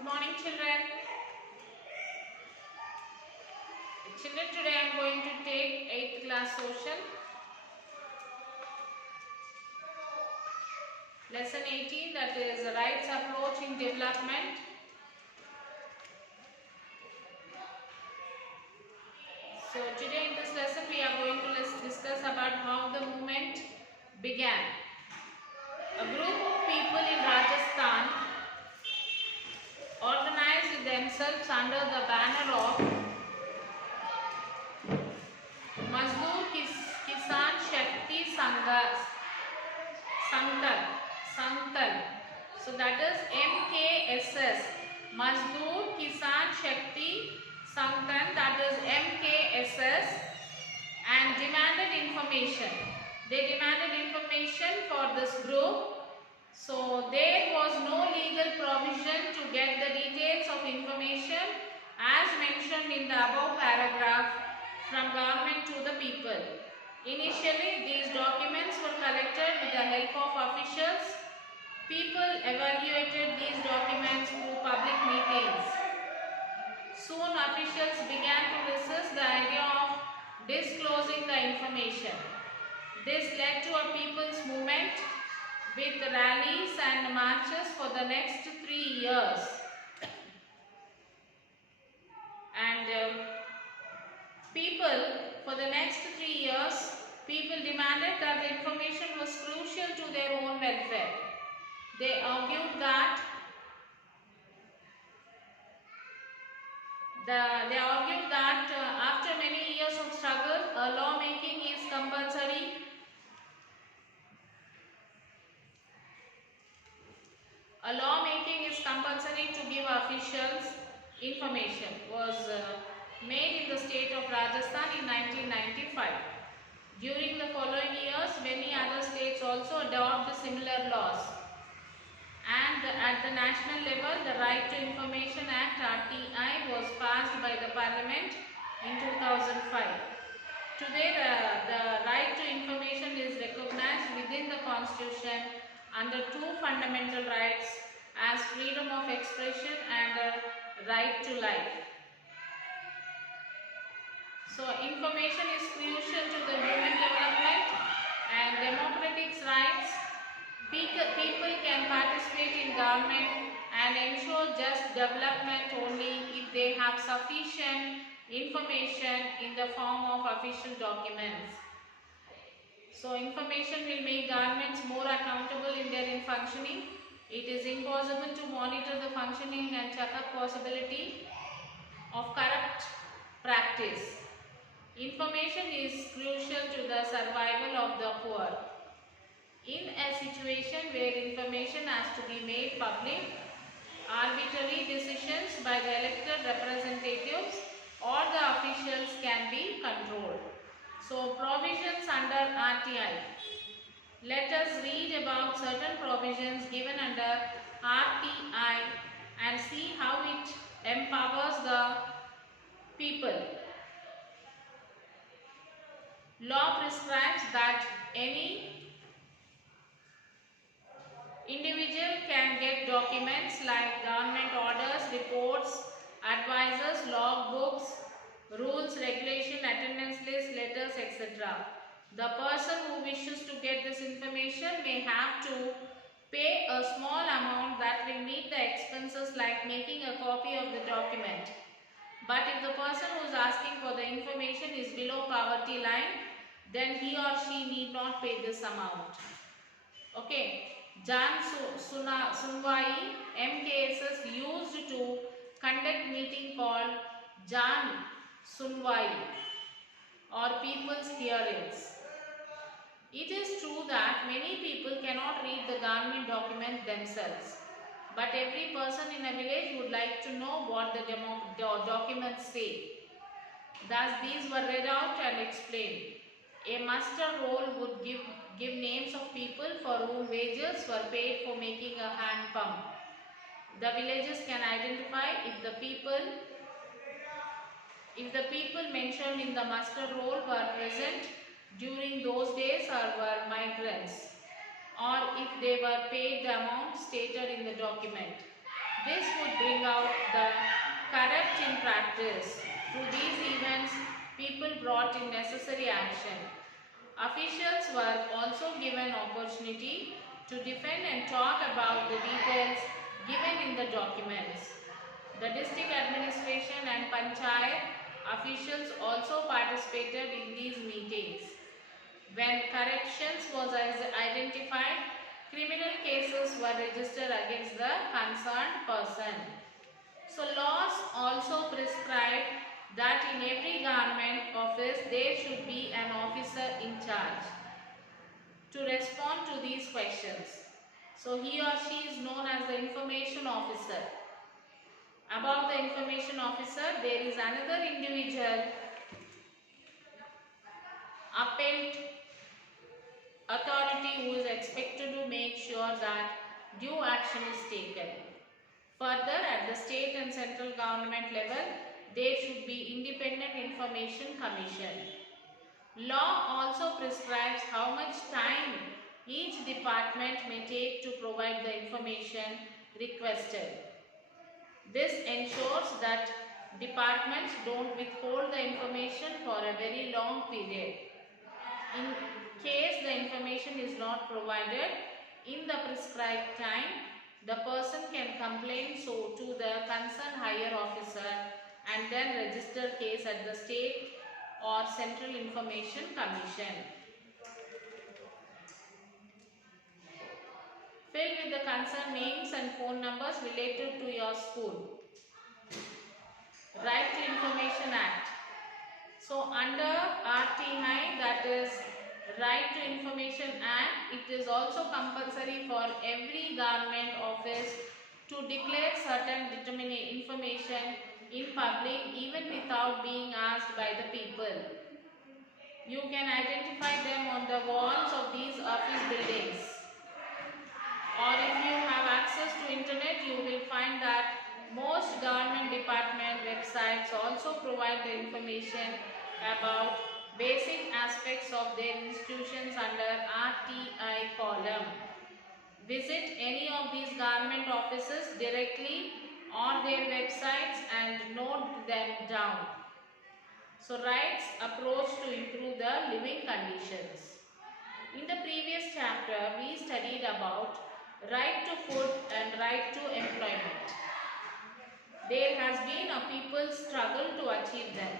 Good morning, children. Children, today I am going to take 8th class social. Lesson 18, that is rights approach in development. So today in this lesson we are going to discuss about how the movement began. A group of people in Rajasthan organized themselves under the banner of Mazdoor Kisan Shakti Santal. So that is MKSS, Mazdoor Kisan Shakti Santal, that is MKSS, and demanded information. They demanded information for this group. So there was no legal provision to get the details of information as mentioned in the above paragraph from government to the people. Initially, these documents were collected with the help of officials. People evaluated these documents through public meetings. Soon, officials began to resist the idea of disclosing the information. This led to a people's movement with rallies and marches for the next 3 years. For the next 3 years, people demanded that the information was crucial to their own welfare. They argued that after many years of struggle, a lawmaking is compulsory. A lawmaking is compulsory to give officials information. Was made in the state of Rajasthan in 1995. During the following years, many other states also adopted similar laws. And at the national level, the Right to Information Act (RTI) was passed by the Parliament in 2005. Today, the right to information is recognized within the Constitution under two fundamental rights as freedom of expression and right to life. So, information is crucial to the human development and democratic rights. People can participate in government and ensure just development only if they have sufficient information in the form of official documents. So, information will make governments more accountable in their functioning. It is impossible to monitor the functioning and check up possibility of corrupt practice. Information is crucial to the survival of the poor. In a situation where information has to be made public, arbitrary decisions by the elected representatives or the officials can be controlled. So, provisions under RTI. Let us read about certain provisions given under RTI and see how it empowers the people. Law prescribes that any individual can get documents like government orders, reports, advices, logbooks, rules, regulation, attendance list, letters, etc. The person who wishes to get this information may have to pay a small amount that will meet the expenses like making a copy of the document. But if the person who is asking for the information is below poverty line, then he or she need not pay this amount. Okay. Jan Sunwai MKSS used to conduct meeting called Jan Sunwai or People's Hearings. It is true that many people cannot read the government document themselves, but every person in a village would like to know what the documents say. Thus, these were read out and explained. A muster roll would give names of people for whom wages were paid for making a hand pump. The villagers can identify if the people mentioned in the muster roll were present during those days or were migrants, or if they were paid the amount stated in the document. This would bring out the corrupt in practice. Through these events, people brought in necessary action. Officials were also given opportunity to defend and talk about the details given in the documents. The district administration and panchayat officials also participated in these meetings. When corruptions was identified, criminal cases were registered against the concerned person. So laws also prescribe that in every government office there should be an officer in charge to respond to these questions. So he or she is known as the information officer. Above the information officer, there is another individual, appellate authority, who is expected to make sure that due action is taken. Further, at the state and central government level, there should be independent information commission. Law also prescribes how much time each department may take to provide the information requested. This ensures that departments don't withhold the information for a very long period. In case the information is not provided in the prescribed time, the person can complain to the concerned higher officer and then register case at the state or Central Information Commission. Fill with the concerned names and phone numbers related to your school. Right to Information Act. So under RTI, that is Right to Information Act, it is also compulsory for every government office to declare certain information in public even without being asked by the people. You can identify them on the walls of these office buildings. Or if you have access to internet, you will find that most government department websites also provide the information about basic aspects of their institutions under RTI column. Visit any of these government offices directly on their websites and note them down. So rights approach to improve the living conditions. In the previous chapter, we studied about right to food and right to employment. There has been a people's struggle to achieve them.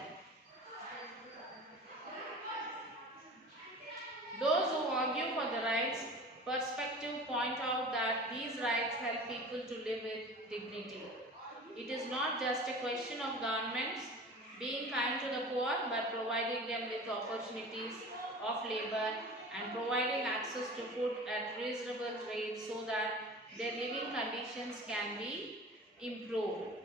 Those who argue for the rights perspective point out that these rights help people to live with dignity. It is not just a question of governments being kind to the poor, but providing them with opportunities of labor and providing access to food at reasonable rates so that their living conditions can be improved.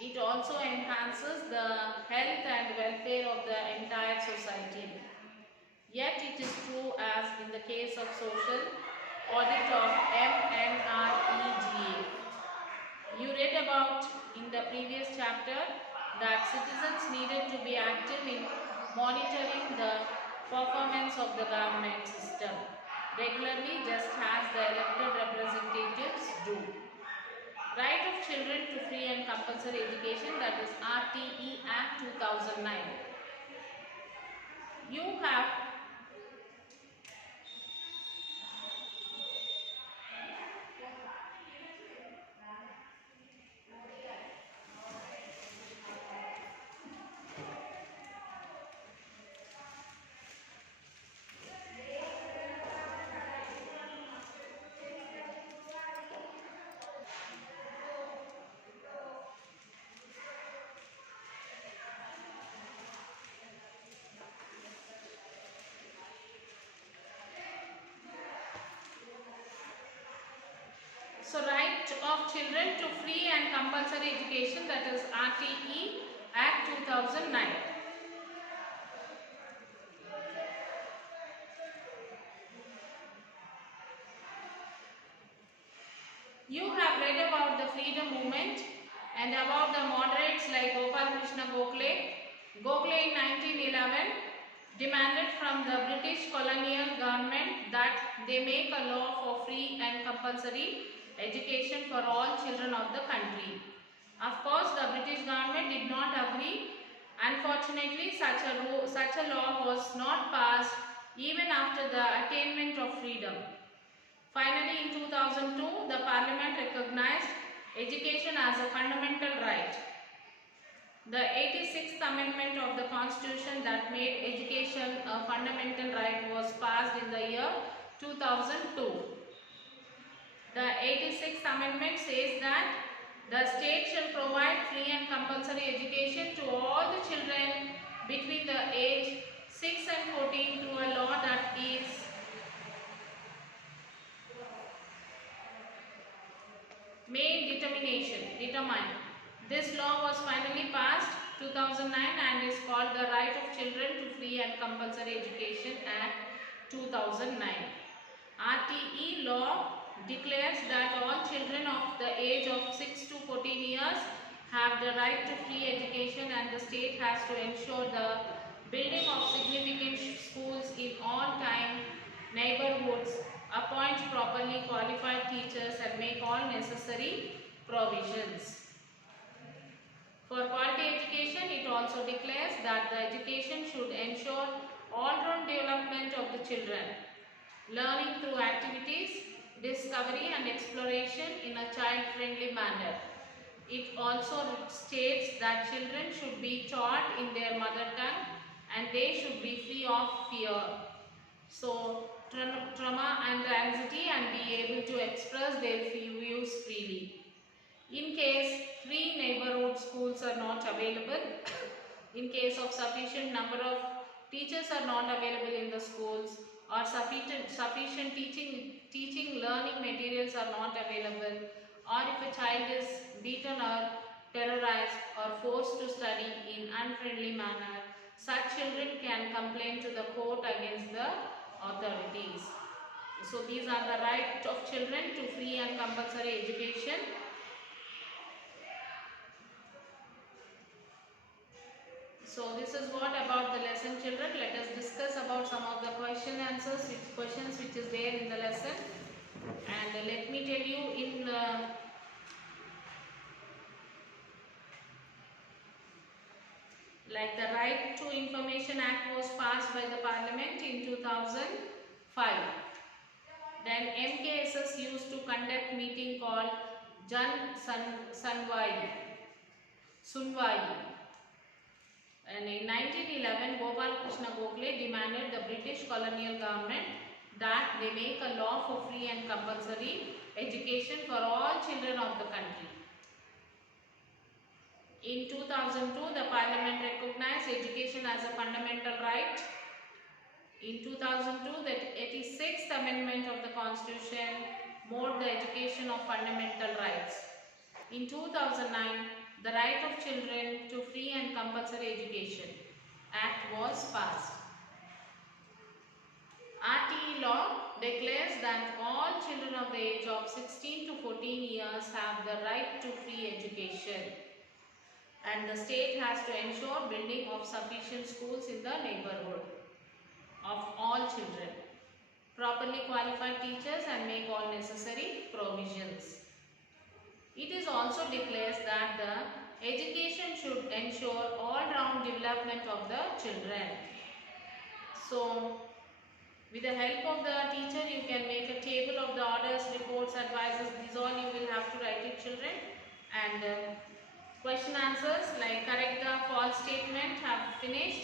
It also enhances the health and welfare of the entire society. Yet it is true, as in the case of social audit of MNREGA. You read about in the previous chapter that citizens needed to be active in monitoring the performance of the government system regularly, just as the elected representatives do. Right of children to free and compulsory education, that is RTE Act 2009. You have right of children to free and compulsory education, that is RTE Act 2009. You have read about the freedom movement and about the moderates like Gopal Krishna Gokhale. Gokhale in 1911 demanded from the British colonial government that they make a law for free and compulsory education for all children of the country. Of course, the British government did not agree. Unfortunately, such a law was not passed even after the attainment of freedom. Finally, in 2002, the Parliament recognized education as a fundamental right. The 86th Amendment of the Constitution that made education a fundamental right was passed in the year 2002. The 86th Amendment says that the state shall provide free and compulsory education to all the children between the age 6 and 14 through a law that is determined. This law was finally passed 2009 and is called the Right of Children to Free and Compulsory Education Act 2009. RTE law declares that all children of the age of 6 to 14 years have the right to free education, and the state has to ensure the building of significant schools in all time neighborhoods, appoint properly qualified teachers, and make all necessary provisions. For quality education, it also declares that the education should ensure all-round development of the children, learning through activities, discovery and exploration in a child-friendly manner. It also states that children should be taught in their mother tongue and they should be free of fear. So, trauma and anxiety, and be able to express their views freely. In case free neighborhood schools are not available, in case of sufficient number of teachers are not available in the schools, or sufficient teaching learning materials are not available, or if a child is beaten or terrorized or forced to study in unfriendly manner, such children can complain to the court against the authorities. So these are the right of children to free and compulsory education. So this is what about the lesson, children. Let us discuss about some of the questions which is there in the lesson. And let me tell you, in like the Right to Information Act was passed by the Parliament in 2005. Then MKSS used to conduct meeting called Jan Sunwai. And in 1911, Gopal Krishna Gokhale demanded the British colonial government that they make a law for free and compulsory education for all children of the country. In 2002, the Parliament recognized education as a fundamental right. In 2002, the 86th Amendment of the Constitution made the education of fundamental rights. In 2009, the Right of Children to Free and Compulsory Education Act was passed. RTE law declares that all children of the age of 16 to 14 years have the right to free education, and the state has to ensure building of sufficient schools in the neighborhood of all children, properly qualified teachers, and make all necessary provisions. It is also declares that the education should ensure all-round development of the children. So, with the help of the teacher, you can make a table of the orders, reports, advices. These all you will have to write it, children. And question answers like correct the false statement have finished,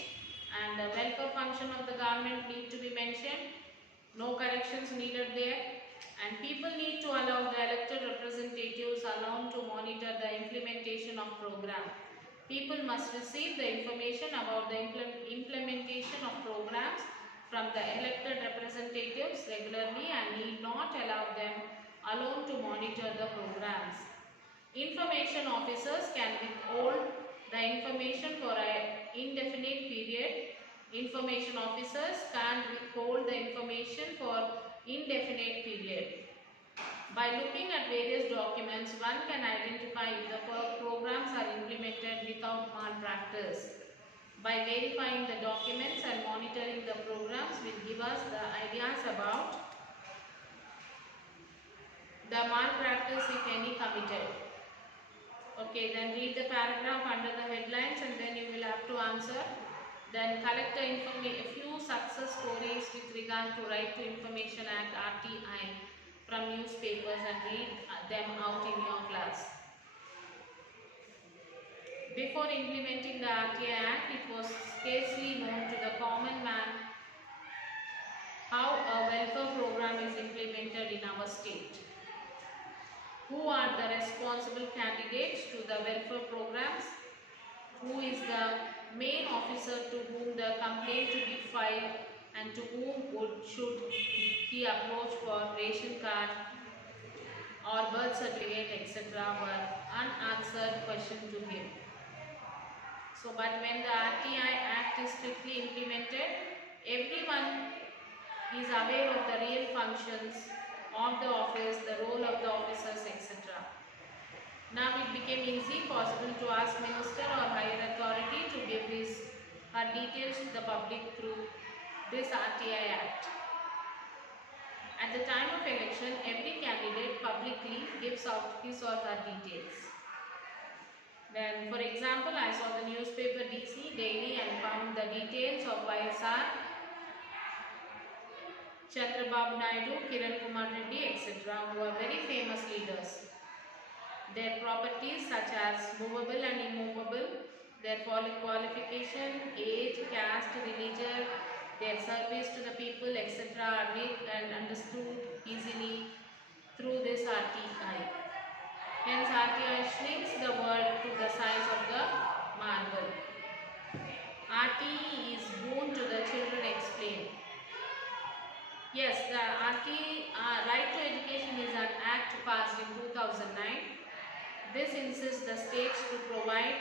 and the welfare function of the government need to be mentioned. No corrections needed there. And people need to allow the elected representatives alone to monitor the implementation of program. People must receive the information about the implementation of programs from the elected representatives regularly and need not allow them alone to monitor the programs. Information officers can withhold the information for an indefinite period. Information officers can't withhold the information for indefinite period. By looking at various documents, one can identify if the programs are implemented without malpractice. By verifying the documents and monitoring the programs will give us the ideas about the malpractice if any committed. Okay, then read the paragraph under the headlines and then you will have to answer. Then collect the a few success stories with regard to Right to Information Act RTI from newspapers and read them out in your class. Before implementing the RTI Act, it was scarcely known to the common man how a welfare program is implemented in our state. Who are the responsible candidates to the welfare programs? Who is the main officer to whom the complaint to be filed and to whom should he approach for ration card or birth certificate etc. were unanswered question to him. So, but when the RTI Act is strictly implemented, everyone is aware of the real functions of the office, the role of the officers, etc. Now it became easy possible to ask minister or higher authority to give her details to the public through this RTI Act. At the time of election, every candidate publicly gives out his or her details. Then, for example, I saw the newspaper DC Daily and found the details of YSR, Chandrababu Naidu, Kiran Kumar Reddy, etc., who are very famous leaders. Their properties such as movable and immovable, their qualification, age, caste, religion, their service to the people, etc., are read and understood easily through this RTI. Hence, RTI shrinks the world to the size of the marble. RTE is boon to the children explained. Yes, the Right to Education is an act passed in 2009. This insists the states to provide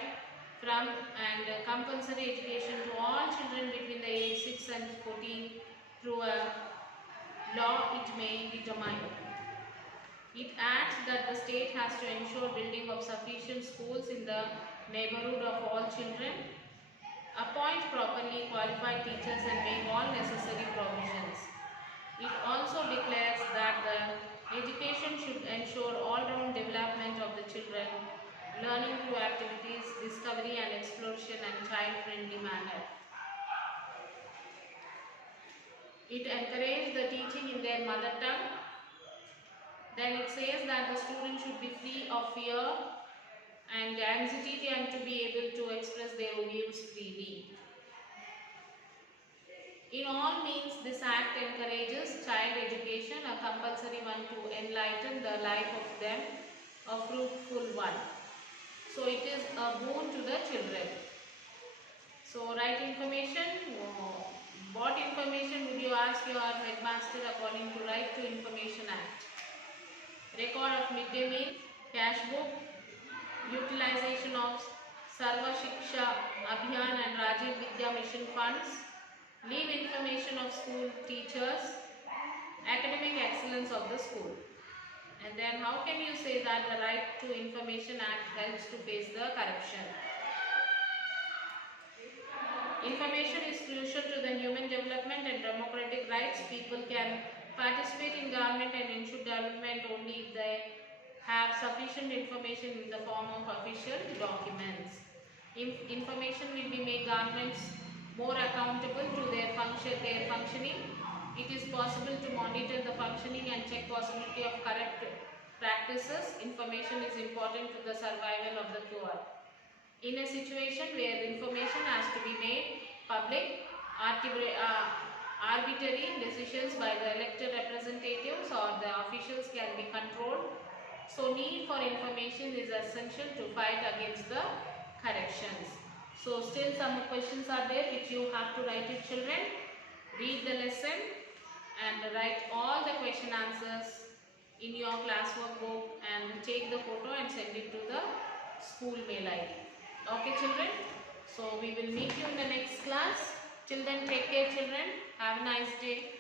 from and compulsory education to all children between the age 6 and 14 through a law it may determine. It adds that the state has to ensure building of sufficient schools in the neighborhood of all children, appoint properly qualified teachers and make all necessary provisions. It also declares that the education should ensure all-round development of the children, learning through activities, discovery and exploration and child-friendly manner. It encourages the teaching in their mother tongue. Then it says that the student should be free of fear and anxiety and to be able to express their views freely. In all means, this act encourages child education, a compulsory one to enlighten the life of them, a fruitful one. So it is a boon to the children. So right information, what information would you ask your headmaster according to Right to Information Act? Record of midday meal, cash book, utilization of Sarva Shiksha Abhiyan and Rajiv Vidya Mission funds, leave information of school teachers, academic excellence of the school. And then how can you say that the Right to Information Act helps to face the corruption? Information is crucial to the human development and democratic rights. People can participate in government and ensure development only if they have sufficient information in the form of official documents. Information will be made governments more accountable to their functioning. It is possible to monitor the functioning and check possibility of corrupt practices. Information is important to the survival of the poor. In a situation where information has to be made public, arbitrary decisions by the elected representatives or the officials can be controlled. So need for information is essential to fight against the corruptions. So still some questions are there which you have to write it, children. Read the lesson and write all the question answers in your classwork book and take the photo and send it to the school mail ID. Okay children, so we will meet you in the next class. Till then, take care children. Have a nice day.